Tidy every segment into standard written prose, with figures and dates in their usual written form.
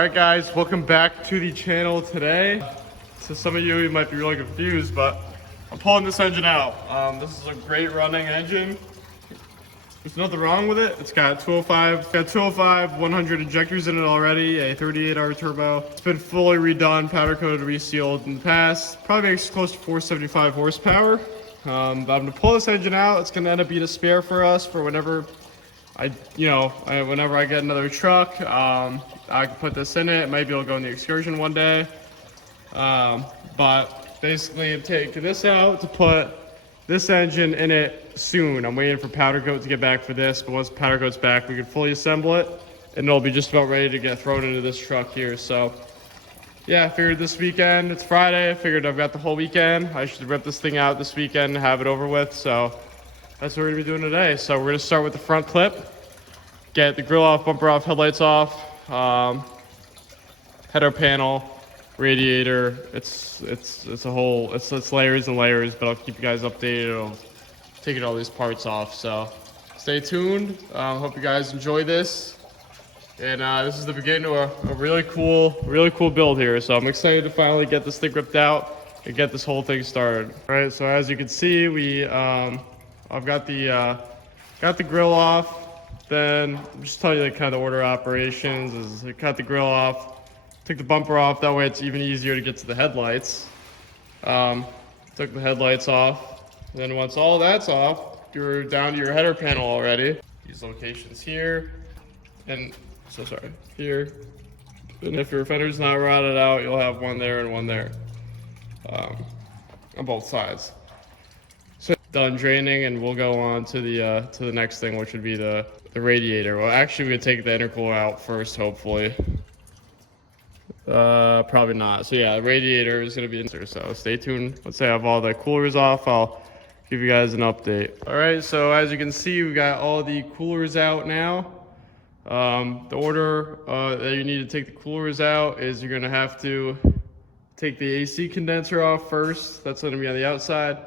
Alright guys, welcome back to the channel today. So some of you might be really confused, but I'm pulling this engine out. This is a great running engine. There's nothing wrong with it. It's got 205, 100 injectors in it already, a 38R turbo. It's been fully redone, powder coated, resealed in the past. Probably makes close to 475 horsepower. But I'm gonna pull this engine out. It's gonna end up being a spare for us for whenever whenever I get another truck. I can put this in it. Might be able to go on the excursion one day. But basically I'm taking this out to put this engine in it soon. I'm waiting for powder coat to get back for this, but once powder coat's back, we can fully assemble it, and it'll be just about ready to get thrown into this truck here. So yeah, I figured this weekend, it's Friday, I figured I've got the whole weekend. I should rip this thing out this weekend and have it over with. So that's what we're gonna be doing today. So we're gonna start with the front clip, get the grill off, bumper off, headlights off, header panel, radiator. It's a whole, it's layers and layers, but I'll keep you guys updated on taking all these parts off. So stay tuned. Hope you guys enjoy this. And this is the beginning of a really cool build here. So I'm excited to finally get this thing ripped out and get this whole thing started. All right, so as you can see, I've got the grill off. Then I'm just telling you the kind of order of operations is I cut the grill off, took the bumper off, that way it's even easier to get to the headlights. Took the headlights off. Then once all that's off, you're down to your header panel already. These locations here, and here. And if your fender's not rotted out, you'll have one there and one there, on both sides. So done draining, and we'll go on to the next thing, which would be the radiator. Well, actually, we're gonna take the intercooler out first, hopefully. Probably not. So yeah, the radiator is gonna be in there. So stay tuned. Once I have all the coolers off, I'll give you guys an update. All right. So as you can see, we got all the coolers out now. The order that you need to take the coolers out is you're gonna have to take the AC condenser off first. That's gonna be on the outside.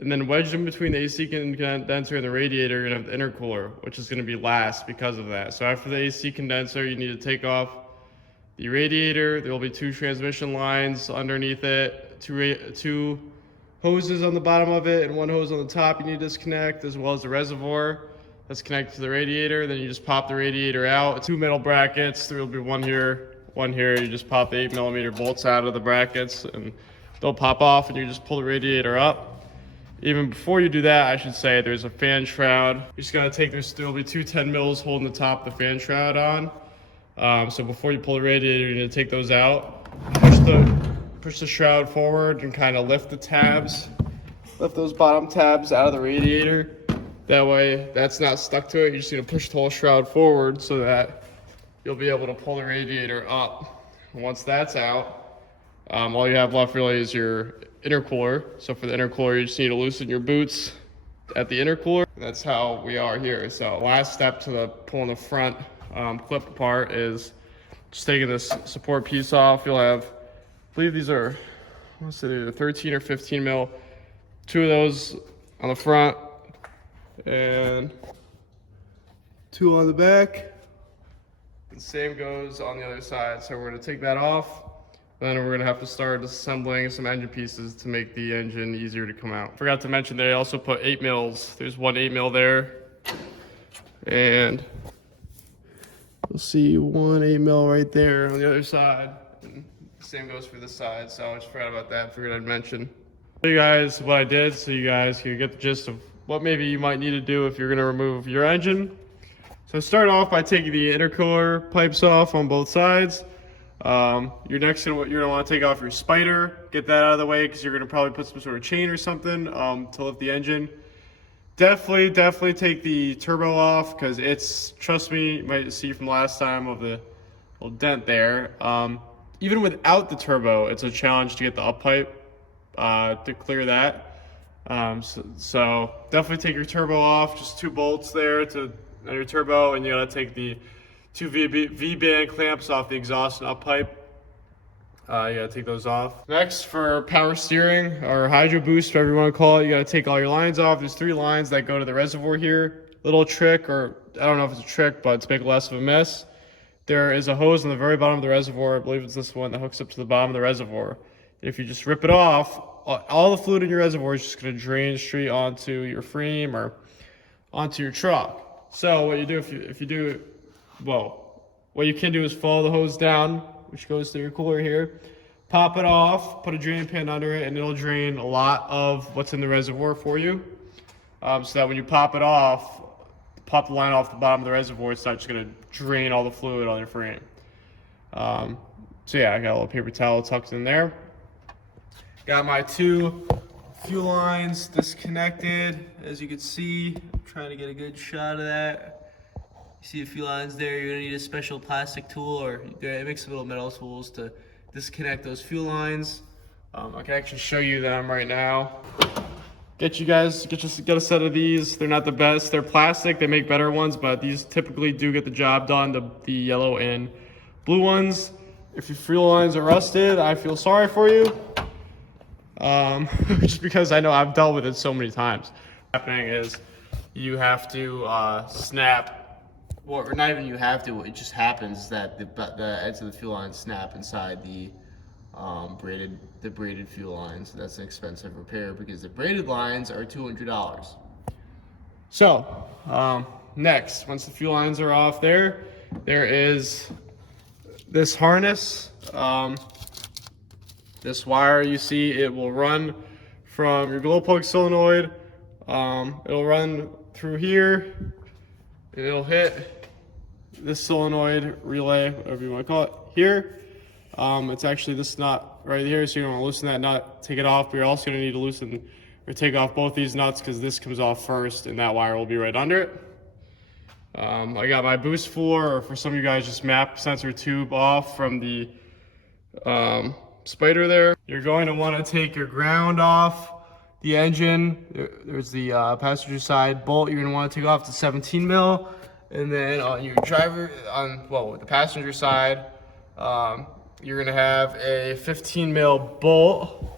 And then wedged in between the AC condenser and the radiator, you're gonna have the intercooler, which is gonna be last because of that. So after the AC condenser, you need to take off the radiator. There will be two transmission lines underneath it, two hoses on the bottom of it, and one hose on the top you need to disconnect, as well as the reservoir that's connected to the radiator. Then you just pop the radiator out. Two metal brackets. There will be one here, one here. You just pop the 8mm bolts out of the brackets, and they'll pop off, and you just pull the radiator up. Even before you do that, I should say, there's a fan shroud. You're just gonna take this, there'll be two 10 mils holding the top of the fan shroud on. So before you pull the radiator, you're gonna take those out, push the shroud forward and kind of lift the tabs, lift those bottom tabs out of the radiator. That way, that's not stuck to it. You just need to push the whole shroud forward so that you'll be able to pull the radiator up. And once that's out, all you have left really is your intercooler. So for the intercooler, you just need to loosen your boots at the intercooler. And that's how we are here. So last step to the pulling the front clip apart is just taking this support piece off. You'll have, I believe these are, I want to say they're 13 or 15 mil. Two of those on the front and two on the back. The same goes on the other side. So we're going to take that off. Then we're gonna have to start assembling some engine pieces to make the engine easier to come out. Forgot to mention they also put 8 mils. There's one 8mm there. And you'll see one 8mm right there on the other side. And the same goes for this side, so I just forgot about that. Figured I'd mention. Show you guys what I did so you guys can get the gist of what maybe you might need to do if you're gonna remove your engine. So start off by taking the intercooler pipes off on both sides. You're gonna want to take off your spider, get that out of the way because you're gonna probably put some sort of chain or something to lift the engine. Definitely take the turbo off because it's, trust me, you might see from last time of the little dent there. Even without the turbo, it's a challenge to get the up pipe to clear that. So definitely take your turbo off. Just two bolts there to your turbo, and you gotta take the two V-band clamps off the exhaust and up pipe. You gotta take those off. Next, for power steering or hydro boost, whatever you want to call it, you gotta take all your lines off. There's 3 lines that go to the reservoir here. Little trick, or I don't know if it's a trick, but to make less of a mess, there is a hose on the very bottom of the reservoir. I believe it's this one that hooks up to the bottom of the reservoir. If you just rip it off, all the fluid in your reservoir is just going to drain straight onto your frame or onto your truck. So what you do if you do, well, what you can do is follow the hose down, which goes through your cooler here, pop it off, put a drain pan under it, and it'll drain a lot of what's in the reservoir for you. So that when you pop it off, pop the line off the bottom of the reservoir, it's not just going to drain all the fluid on your frame. So yeah, I got a little paper towel tucked in there. Got my 2 fuel lines disconnected. As you can see, I'm trying to get a good shot of that. You see a few lines there. You're gonna need a special plastic tool, or a mix of little metal tools to disconnect those fuel lines. I can actually show you them right now. Get a set of these. They're not the best. They're plastic. They make better ones, but these typically do get the job done. The yellow and blue ones. If your fuel lines are rusted, I feel sorry for you. Just because I know I've dealt with it so many times. What's happening is you have to snap, well, or not even you have to, it just happens that the ends of the fuel lines snap inside the braided fuel lines. That's an expensive repair because the braided lines are $200. So, next, once the fuel lines are off there is this harness. This wire you see, it will run from your glow plug solenoid. It'll run through here, and it'll hit this solenoid relay, whatever you want to call it, here. It's actually this nut right here, so you're going to loosen that nut, take it off, but you're also going to need to loosen or take off both these nuts because this comes off first, and that wire will be right under it. I got my boost floor, or for some of you guys, just map sensor tube off from the spider there. You're going to want to take your ground off the engine. There's the passenger side bolt. You're going to want to take off the 17 mil, and then on your the passenger side, you're going to have a 15 mil bolt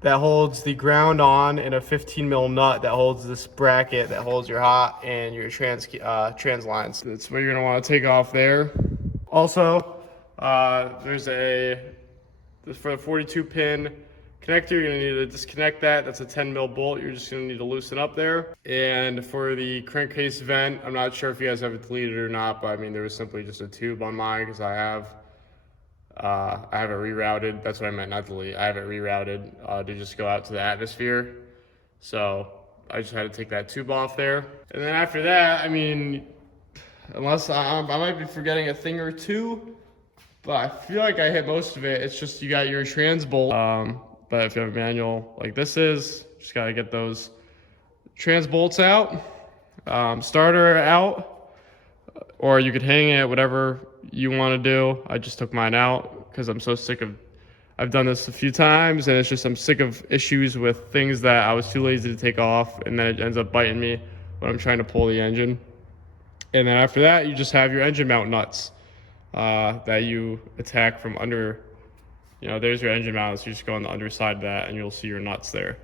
that holds the ground on, and a 15 mil nut that holds this bracket that holds your hot and your trans lines. That's what you're going to want to take off there. Also, there's for the 42 pin connector, you're going to need to disconnect that. That's a 10 mil bolt. You're just going to need to loosen up there. And for the crankcase vent, I'm not sure if you guys have it deleted or not, but I mean, there was simply just a tube on mine because I have it rerouted. That's what I meant, not delete. I have it rerouted to just go out to the atmosphere. So I just had to take that tube off there. And then after that, I mean, unless I might be forgetting a thing or two, but I feel like I hit most of it. It's just you got your trans bolt. But if you have a manual like this is, just gotta get those trans bolts out, starter out, or you could hang it, whatever you want to do. I just took mine out because I'm so sick of, I've done this a few times, and it's just I'm sick of issues with things that I was too lazy to take off, and then it ends up biting me when I'm trying to pull the engine. And then after that, you just have your engine mount nuts that you attack from under. You know, there's your engine mount, so you just go on the underside of that and you'll see your nuts there.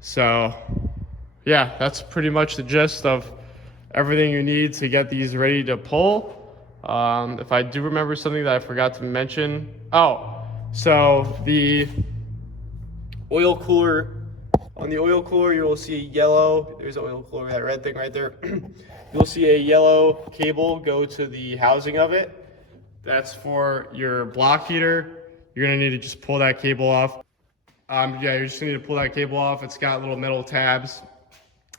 So yeah, that's pretty much the gist of everything you need to get these ready to pull. If I do remember something that I forgot to mention. So the oil cooler, on the oil cooler you will see yellow, there's the oil cooler, that red thing right there. You'll see a yellow cable go to the housing of it. That's for your block heater. You're gonna need to just pull that cable off. You're just gonna need to pull that cable off. It's got little metal tabs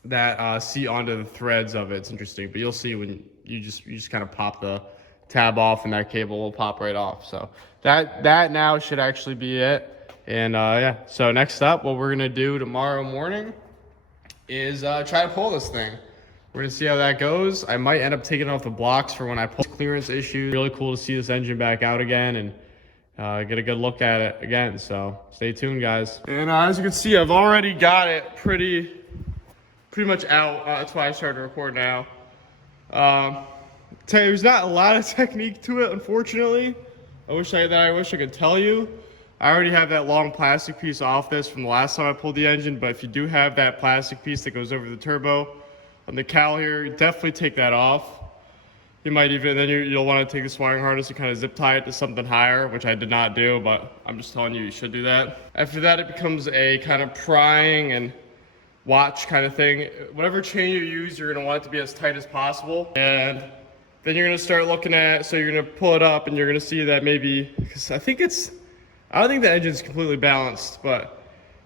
that seat onto the threads of it. It's interesting, but you'll see when you just kind of pop the tab off, and that cable will pop right off. So that now should actually be it. And yeah, so next up, what we're gonna do tomorrow morning is try to pull this thing. We're gonna see how that goes. I might end up taking it off the blocks for when I pull. Clearance issues. Really cool to see this engine back out again and get a good look at it again. So stay tuned, guys. And as you can see, I've already got it pretty much out. That's why I started to record now. There's not a lot of technique to it, unfortunately. I wish I could tell you. I already have that long plastic piece off this from the last time I pulled the engine, but if you do have that plastic piece that goes over the turbo on the cowl here, definitely take that off. You might even, then you'll want to take this wiring harness and kind of zip tie it to something higher, which I did not do, but I'm just telling you, you should do that. After that, it becomes a kind of prying and watch kind of thing. Whatever chain you use, you're gonna want it to be as tight as possible. And then you're gonna start looking at, so you're gonna pull it up and you're gonna see that maybe, because I don't think the engine's completely balanced, but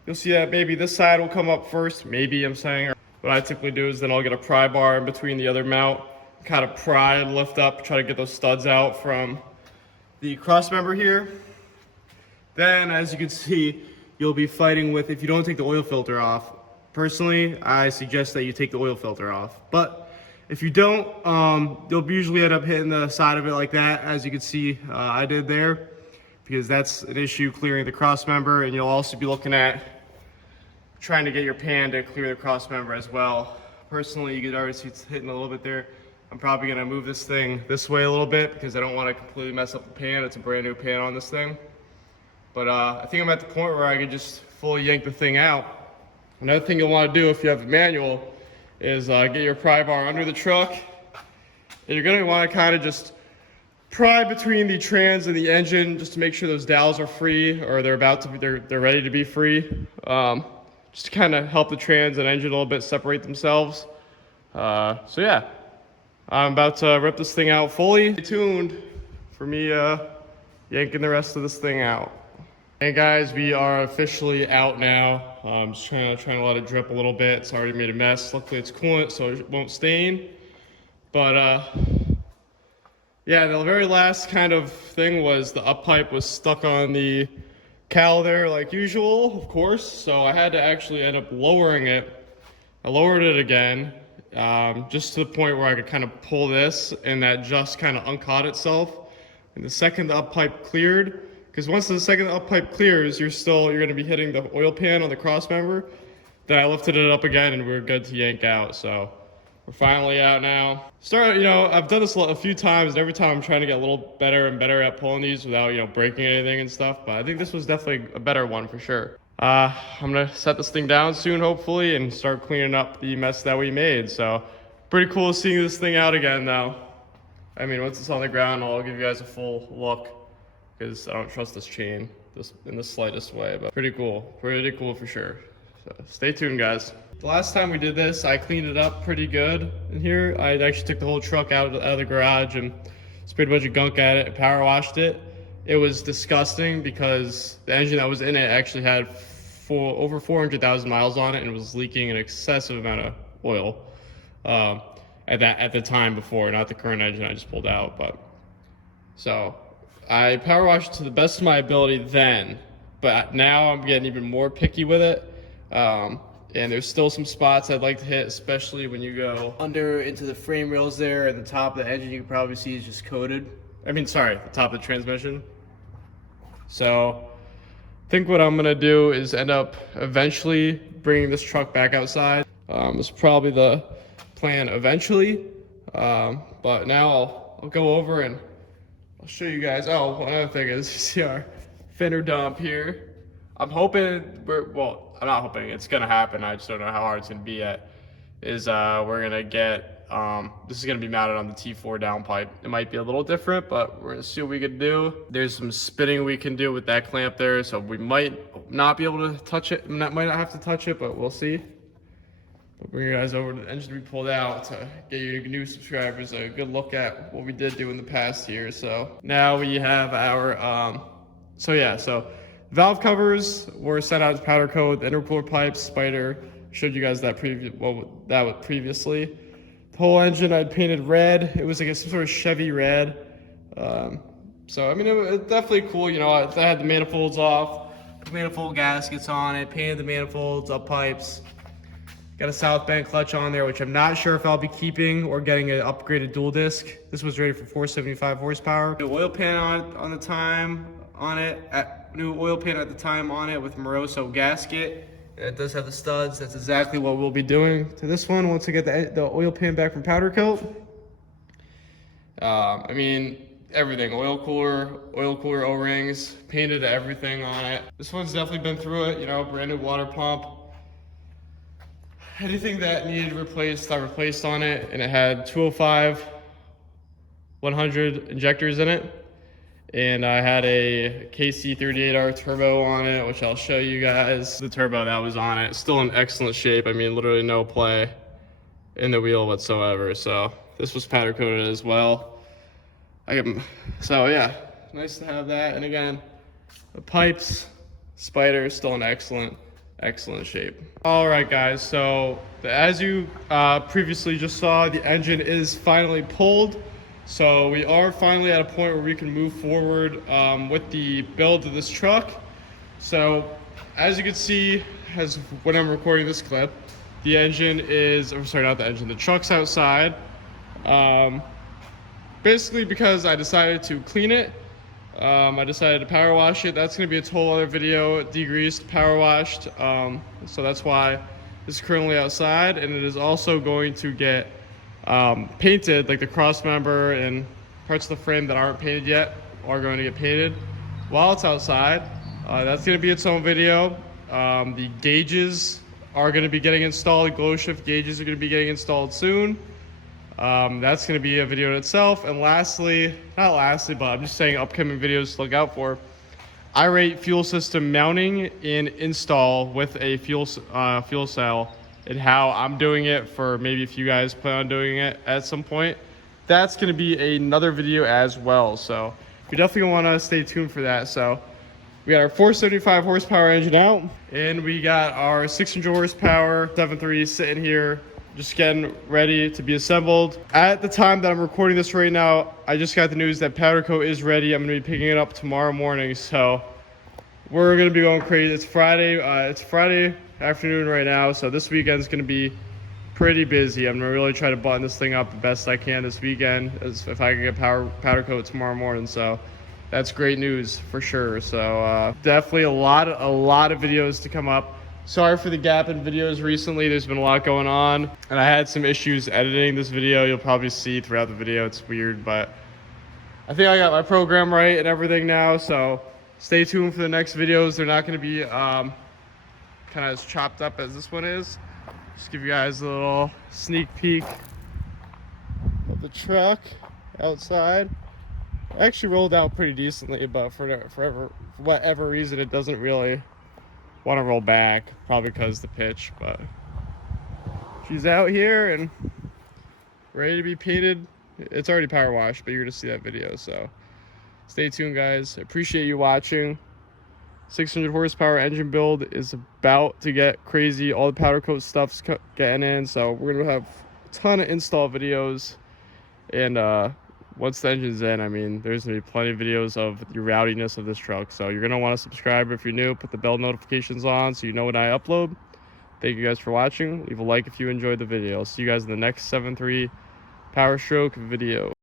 you'll see that maybe this side will come up first, maybe I'm saying. What I typically do is then I'll get a pry bar in between the other mount, kind of pry and lift up, try to get those studs out from the cross member here. Then, as you can see, you'll be fighting with, if you don't take the oil filter off, personally, I suggest that you take the oil filter off. But if you don't, you'll usually end up hitting the side of it like that, as you can see I did there, because that's an issue clearing the cross member, and you'll also be looking at trying to get your pan to clear the cross member as well. Personally, you can already see it's hitting a little bit there. I'm probably gonna move this thing this way a little bit because I don't want to completely mess up the pan. It's a brand new pan on this thing. But I think I'm at the point where I can just fully yank the thing out. Another thing you'll want to do if you have a manual is get your pry bar under the truck. And you're gonna want to kind of just pry between the trans and the engine just to make sure those dowels are free, or they're about to be, they're ready to be free. Just to kind of help the trans and engine a little bit separate themselves. So yeah. I'm about to rip this thing out fully. Stay tuned for me yanking the rest of this thing out. Hey guys, we are officially out now. I'm just trying to let it drip a little bit. It's already made a mess. Luckily it's coolant, so it won't stain. But yeah, the very last kind of thing was the up pipe was stuck on the cowl there like usual, of course. So I had to actually end up lowering it. I lowered it again. Just to the point where I could kind of pull this and that just kind of uncaught itself. And the second the up pipe cleared, because once the second up pipe clears, you're going to be hitting the oil pan on the cross member. Then I lifted it up again and we're good to yank out. So we're finally out now. I've done this a few times, and every time I'm trying to get a little better and better at pulling these without, breaking anything and stuff. But I think this was definitely a better one for sure. I'm gonna set this thing down soon, hopefully, and start cleaning up the mess that we made. So pretty cool seeing this thing out again though. I mean, once it's on the ground, I'll give you guys a full look, because I don't trust this chain in the slightest way, but pretty cool for sure. So stay tuned, guys. The last time we did this, I cleaned it up pretty good in here. I actually took the whole truck out of the garage and sprayed a bunch of gunk at it and power washed it. It was disgusting because the engine that was in it actually had over 400,000 miles on it and was leaking an excessive amount of oil at the time before, not the current engine I just pulled out. But so I power washed to the best of my ability then, but now I'm getting even more picky with it. And there's still some spots I'd like to hit, especially when you go under into the frame rails there, and the top of the engine you can probably see is just coated. The top of the transmission. So I think what I'm gonna do is end up eventually bringing this truck back outside. It's probably the plan eventually. But now I'll go over and I'll show you guys. Oh, one other thing is, you see our fender dump here. I'm hoping I'm not hoping, it's gonna happen. I just don't know how hard it's gonna be yet. We're gonna get, this is gonna be mounted on the T4 downpipe. It might be a little different, but we're gonna see what we can do. There's some spinning we can do with that clamp there, so we might not be able to touch it, might not have to touch it, but we'll see. We'll bring you guys over to the engine we pulled out to get you new subscribers a good look at what we did do in the past year. So now we have our, so valve covers were sent out as powder coat, the intercooler pipes, spider, showed you guys that previously. The whole engine I'd painted red. It was like some sort of Chevy red. So I mean, it was definitely cool. I had the manifolds off, put manifold gaskets on it, painted the manifolds, up pipes. Got a south bend clutch on there, which I'm not sure if I'll be keeping or getting an upgraded dual disc. This was rated for 475 horsepower. New oil pan on the time on it. New oil pan at the time on it with Moroso gasket. It does have the studs. That's exactly what we'll be doing to this one once I get the oil pan back from powder coat. I mean, everything, oil cooler O-rings, painted everything on it. This one's definitely been through it, brand new water pump. Anything that needed replaced, I replaced on it, and it had 205 100 injectors in it. And I had a KC38R turbo on it, which I'll show you guys. The turbo that was on it, still in excellent shape. I mean, literally no play in the wheel whatsoever. So this was powder coated as well. So yeah, nice to have that. And again, the pipes, spider, still in excellent shape. All right, guys. So as you previously just saw, the engine is finally pulled. So we are finally at a point where we can move forward with the build of this truck. So as you can see, when I'm recording this clip, the engine is, I'm sorry, not the engine, the truck's outside. Basically because I decided to clean it. I decided to power wash it. That's gonna be a whole other video, degreased, power washed. So that's why this is currently outside, and it is also going to get painted, like the cross member and parts of the frame that aren't painted yet are going to get painted while it's outside. That's going to be its own video. The gauges are going to be getting installed. Glow shift gauges are going to be getting installed soon. That's going to be a video in itself. And lastly, not lastly, but I'm just saying upcoming videos to look out for. Irate fuel system mounting and install with a fuel cell, and how I'm doing it, for maybe if you guys plan on doing it at some point. That's going to be another video as well. So you definitely want to stay tuned for that. So we got our 475 horsepower engine out, and we got our 600 horsepower 7.3 sitting here, just getting ready to be assembled. At the time that I'm recording this right now, I just got the news that powder coat is ready. I'm going to be picking it up tomorrow morning. So we're going to be going crazy. It's Friday afternoon right now, so this weekend's going to be pretty busy. I'm going to really try to button this thing up the best I can this weekend, as if I can get powder coat tomorrow morning. So that's great news for sure. So definitely a lot of videos to come up. Sorry for the gap in videos recently. There's been a lot going on, and I had some issues editing this video. You'll probably see throughout the video. It's weird, but I think I got my program right and everything now. So stay tuned for the next videos. They're not going to be kind of as chopped up as this one is. Just give you guys a little sneak peek of the truck outside. It actually rolled out pretty decently, but for whatever reason, it doesn't really want to roll back, probably because the pitch. But she's out here and ready to be painted. It's already power washed, but you're gonna see that video. So stay tuned, guys. Appreciate you watching. 600 horsepower engine build is about to get crazy. All the powder coat stuff's getting in, so we're gonna have a ton of install videos. And once the engine's in, I mean, there's gonna be plenty of videos of the rowdiness of this truck. So you're gonna want to subscribe if you're new. Put the bell notifications on so you know when I upload. Thank you guys for watching. Leave a like if you enjoyed the video. I'll see you guys in the next 7.3 Powerstroke video.